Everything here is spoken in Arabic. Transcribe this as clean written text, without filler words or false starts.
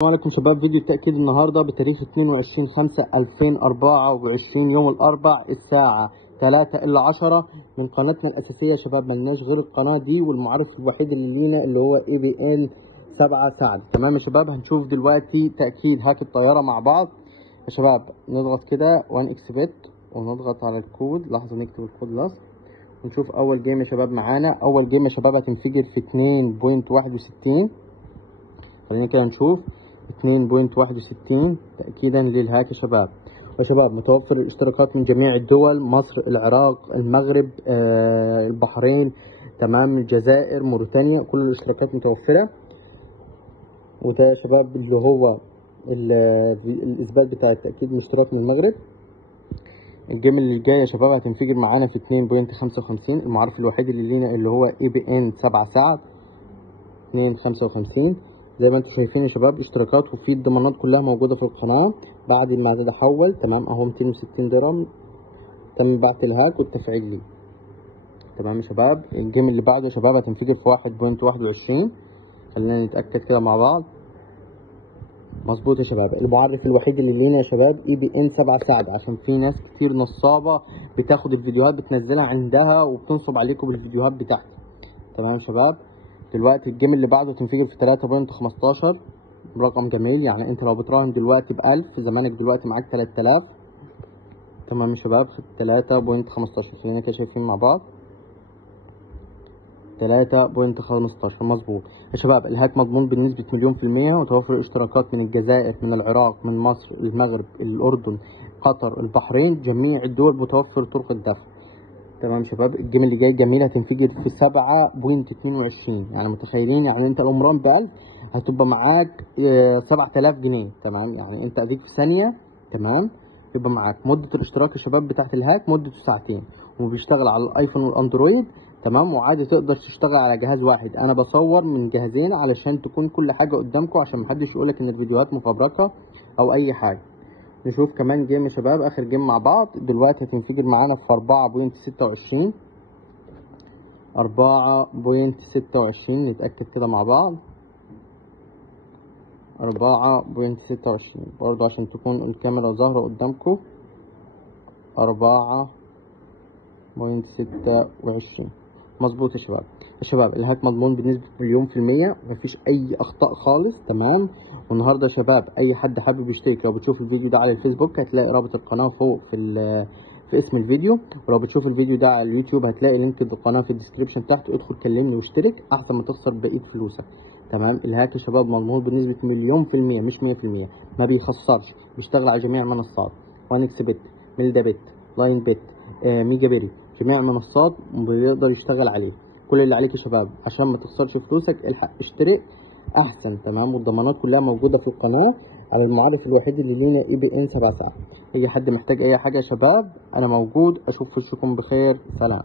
السلام عليكم شباب. فيديو التأكيد النهارده بتاريخ 22/5/2024 يوم الأربع الساعة 3:10 من قناتنا الأساسية. يا شباب ملناش غير القناة دي والمعرف الوحيد اللي لينا اللي هو ABN 7 سعد. تمام يا شباب، هنشوف دلوقتي تأكيد هاك الطيارة مع بعض. يا شباب نضغط كده 1 اكسبت ونضغط على الكود. لحظة نكتب الكود لاست ونشوف أول جيم يا شباب معانا. أول جيم يا شباب هتنفجر في 2.61. خلينا كده نشوف 2.61 تأكيدا للهاك يا شباب. وشباب متوفر الاشتراكات من جميع الدول: مصر، العراق، المغرب، البحرين، تمام، الجزائر، موريتانيا، كل الاشتراكات متوفرة. وده يا شباب اللي هو الإثبات بتاع التأكيد من اشتراك من المغرب. الجيم اللي جاي يا شباب هتنفجر معانا في 2.55. المعرف الوحيد اللي لينا اللي هو ABN 7 سعد 2.55. زي ما انتم شايفين يا شباب اشتراكات وفي الضمانات كلها موجوده في القناه. بعد ما تتحول تمام اهو 260 درهم تم بعت الهاك والتفعيل ليه. تمام يا شباب. الجيم اللي بعده يا شباب هتنفجر في 1.21. خلينا نتاكد كده مع بعض. مظبوط يا شباب. المعرف الوحيد اللي لينا يا شباب ABN 7 سعد، عشان في ناس كتير نصابه بتاخد الفيديوهات بتنزلها عندها وبتنصب عليكم بالفيديوهات بتاعتي. تمام يا شباب. دلوقتي الجيم اللي بعده تنفجر في 3.15. رقم جميل، يعني انت لو بتراهن دلوقتي ب1000 زمانك دلوقتي معاك 3000. تمام يا شباب. 3.15 خلينا كده شايفين مع بعض 3.15 مظبوط يا شباب. الهاك مضمون بنسبة 100%. وتوفر اشتراكات من الجزائر، من العراق، من مصر، المغرب، الأردن، قطر، البحرين، جميع الدول متوفر طرق الدفع. تمام شباب. الجيم اللي جاي جميل هتنفجر في 7.22. يعني متخيلين، يعني انت العمران ب1000 هتبقى معاك 7000 جنيه. تمام، يعني انت اديك في ثانية. تمام، يبقى معاك. مدة الاشتراك يا شباب بتاعت الهاك مدته ساعتين، وبيشتغل على الايفون والاندرويد. تمام، وعادي تقدر تشتغل على جهاز واحد. انا بصور من جهازين علشان تكون كل حاجة قدامكم، عشان محدش يقولك ان الفيديوهات مفبركة او اي حاجة. نشوف كمان جيم يا شباب، اخر جيم مع بعض دلوقتي هتنفجر معانا في 4.26. 4.26 نتأكد كده مع بعض. 4.26 برضه عشان تكون الكاميرا ظاهرة قدامكم. 4.26 مظبوط يا شباب. يا شباب الهاك مضمون بنسبة 100%. مفيش أي أخطاء خالص. تمام. والنهارده يا شباب أي حد حابب يشترك، لو بتشوف الفيديو ده على الفيسبوك هتلاقي رابط القناة فوق في اسم الفيديو، ولو بتشوف الفيديو ده على اليوتيوب هتلاقي لينك القناة في الديسكريبشن تحت. ادخل كلمني واشترك أحسن ما تخسر بقية فلوسك. تمام. الهاك يا شباب مضمون بنسبة 1000000% مش 100%. ما بيخسرش، بيشتغل على جميع المنصات: وانكس بت، ميلدا بت، لاين بت، ميجا بيري، جميع المنصات بيقدر يشتغل عليه. كل اللي عليك يا شباب عشان ما تخسرش فلوسك الحق اشترك احسن. تمام. والضمانات كلها موجوده في القناه على المعرف الوحيد اللي لينا ABN 7 ساعات. اي حد محتاج اي حاجه يا شباب انا موجود. اشوف وشكم بخير. سلام.